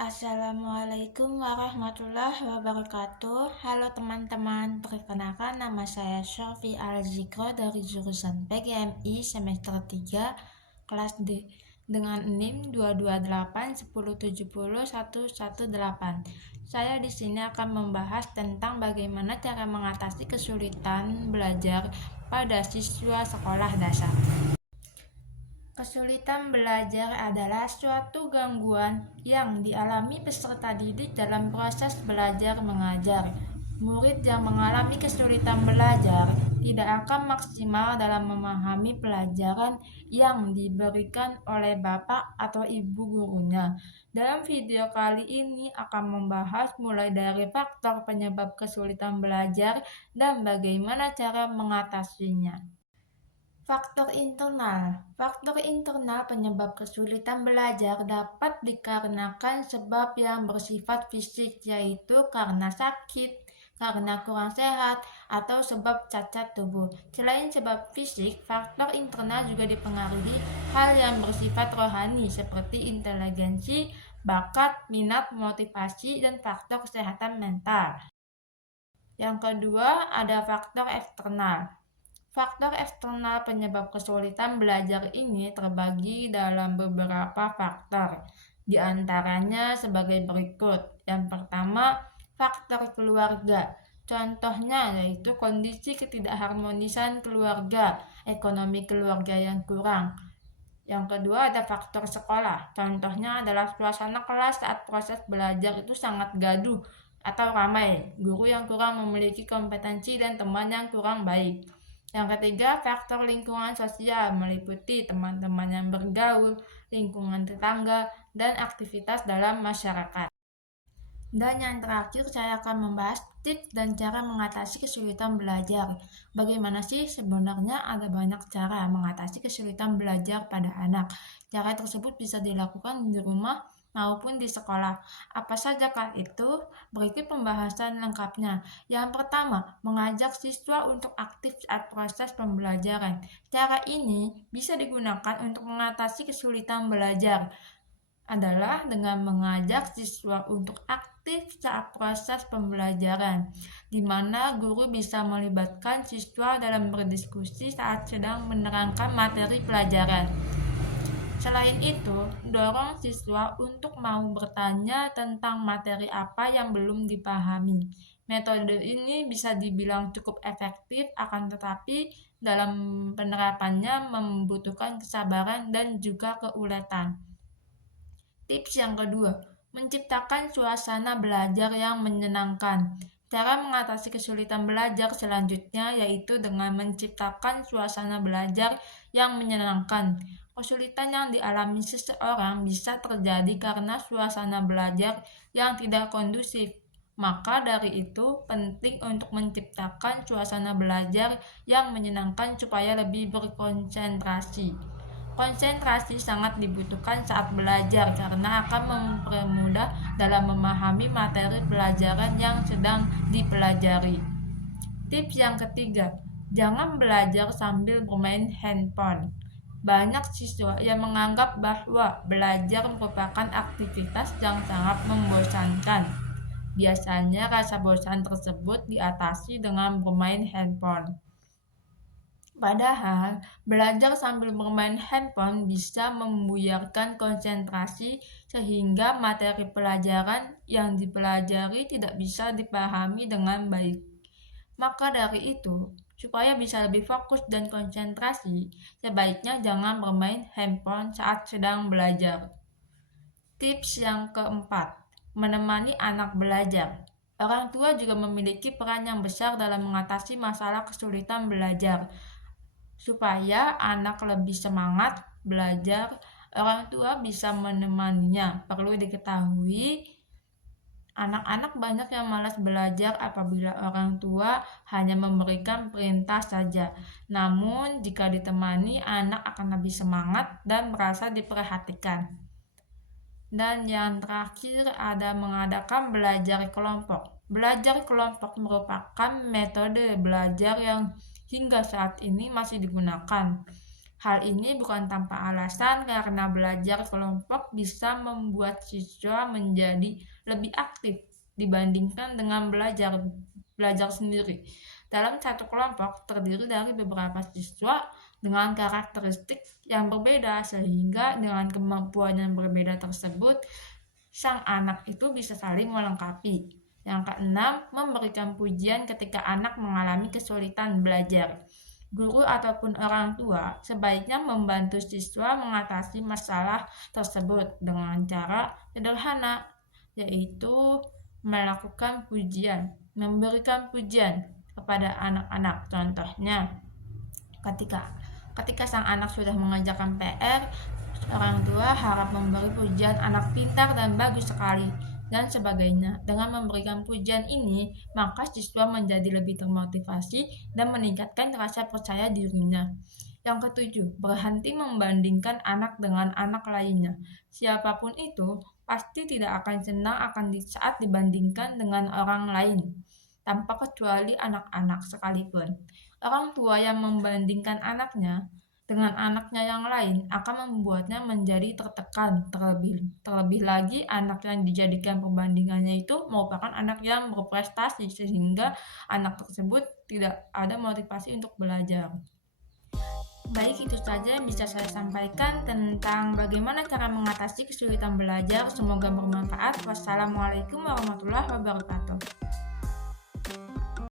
Assalamualaikum warahmatullahi wabarakatuh. Halo teman-teman, perkenalkan nama saya Syofi Al-Zikro dari jurusan PGMI semester 3 kelas D dengan NIM 22810701118. Saya di sini akan membahas tentang bagaimana cara mengatasi kesulitan belajar pada siswa sekolah dasar. Kesulitan belajar adalah suatu gangguan yang dialami peserta didik dalam proses belajar mengajar. Murid yang mengalami kesulitan belajar tidak akan maksimal dalam memahami pelajaran yang diberikan oleh bapak atau ibu gurunya. Dalam video kali ini akan membahas mulai dari faktor penyebab kesulitan belajar dan bagaimana cara mengatasinya. Faktor internal penyebab kesulitan belajar dapat dikarenakan sebab yang bersifat fisik, yaitu karena sakit, karena kurang sehat, atau sebab cacat tubuh. Selain sebab fisik, faktor internal juga dipengaruhi hal yang bersifat rohani seperti inteligensi, bakat, minat, motivasi, dan faktor kesehatan mental. Yang kedua, ada faktor eksternal. Faktor eksternal penyebab kesulitan belajar ini terbagi dalam beberapa faktor. Di antaranya sebagai berikut. Yang pertama, faktor keluarga. Contohnya yaitu kondisi ketidakharmonisan keluarga, ekonomi keluarga yang kurang. Yang kedua ada faktor sekolah. Contohnya adalah suasana kelas saat proses belajar itu sangat gaduh atau ramai, guru yang kurang memiliki kompetensi dan teman yang kurang baik. Yang ketiga, faktor lingkungan sosial meliputi teman-teman yang bergaul, lingkungan tetangga, dan aktivitas dalam masyarakat. Dan yang terakhir, saya akan membahas tips dan cara mengatasi kesulitan belajar. Bagaimana sih sebenarnya ada banyak cara mengatasi kesulitan belajar pada anak. Cara tersebut bisa dilakukan di rumah maupun di sekolah. Apa saja kah itu? Berikut pembahasan lengkapnya. Yang pertama, mengajak siswa untuk aktif saat proses pembelajaran. Cara ini bisa digunakan untuk mengatasi kesulitan belajar adalah dengan mengajak siswa untuk aktif saat proses pembelajaran, di mana guru bisa melibatkan siswa dalam berdiskusi saat sedang menerangkan materi pelajaran. Selain itu, dorong siswa untuk mau bertanya tentang materi apa yang belum dipahami. Metode ini bisa dibilang cukup efektif, akan tetapi dalam penerapannya membutuhkan kesabaran dan juga keuletan. Tips yang kedua, menciptakan suasana belajar yang menyenangkan. Cara mengatasi kesulitan belajar selanjutnya yaitu dengan menciptakan suasana belajar yang menyenangkan. Kesulitan yang dialami seseorang bisa terjadi karena suasana belajar yang tidak kondusif. Maka dari itu, penting untuk menciptakan suasana belajar yang menyenangkan supaya lebih berkonsentrasi. Konsentrasi sangat dibutuhkan saat belajar karena akan mempermudah dalam memahami materi pelajaran yang sedang dipelajari. Tips yang ketiga, jangan belajar sambil bermain handphone. Banyak siswa yang menganggap bahwa belajar merupakan aktivitas yang sangat membosankan. Biasanya rasa bosan tersebut diatasi dengan bermain handphone. Padahal, belajar sambil bermain handphone bisa membuyarkan konsentrasi sehingga materi pelajaran yang dipelajari tidak bisa dipahami dengan baik. Maka dari itu, supaya bisa lebih fokus dan konsentrasi, sebaiknya jangan bermain handphone saat sedang belajar. Tips yang keempat, menemani anak belajar. Orang tua juga memiliki peran yang besar dalam mengatasi masalah kesulitan belajar. Supaya anak lebih semangat belajar, orang tua bisa menemaninya. Perlu diketahui, anak-anak banyak yang malas belajar apabila orang tua hanya memberikan perintah saja. Namun, jika ditemani, anak akan lebih semangat dan merasa diperhatikan. Dan yang terakhir ada mengadakan belajar kelompok. Belajar kelompok merupakan metode belajar yang hingga saat ini masih digunakan. Hal ini bukan tanpa alasan karena belajar kelompok bisa membuat siswa menjadi lebih aktif dibandingkan dengan belajar sendiri. Dalam satu kelompok terdiri dari beberapa siswa dengan karakteristik yang berbeda, sehingga dengan kemampuan yang berbeda tersebut sang anak itu bisa saling melengkapi. Yang keenam, memberikan pujian ketika anak mengalami kesulitan belajar. Guru ataupun orang tua sebaiknya membantu siswa mengatasi masalah tersebut dengan cara sederhana, yaitu melakukan pujian, memberikan pujian kepada anak-anak. Contohnya, ketika sang anak sudah mengerjakan PR, orang tua harap memberi pujian anak pintar dan bagus sekali, dan sebagainya. Dengan memberikan pujian ini, maka siswa menjadi lebih termotivasi dan meningkatkan rasa percaya dirinya. Yang ketujuh, berhenti membandingkan anak dengan anak lainnya. Siapapun itu, pasti tidak akan senang saat dibandingkan dengan orang lain, tanpa kecuali anak-anak sekalipun. Orang tua yang membandingkan anaknya dengan anaknya yang lain akan membuatnya menjadi tertekan. Terlebih lagi, anak yang dijadikan perbandingannya itu merupakan anak yang berprestasi, sehingga anak tersebut tidak ada motivasi untuk belajar. Baik, itu saja yang bisa saya sampaikan tentang bagaimana cara mengatasi kesulitan belajar. Semoga bermanfaat. Wassalamualaikum warahmatullahi wabarakatuh.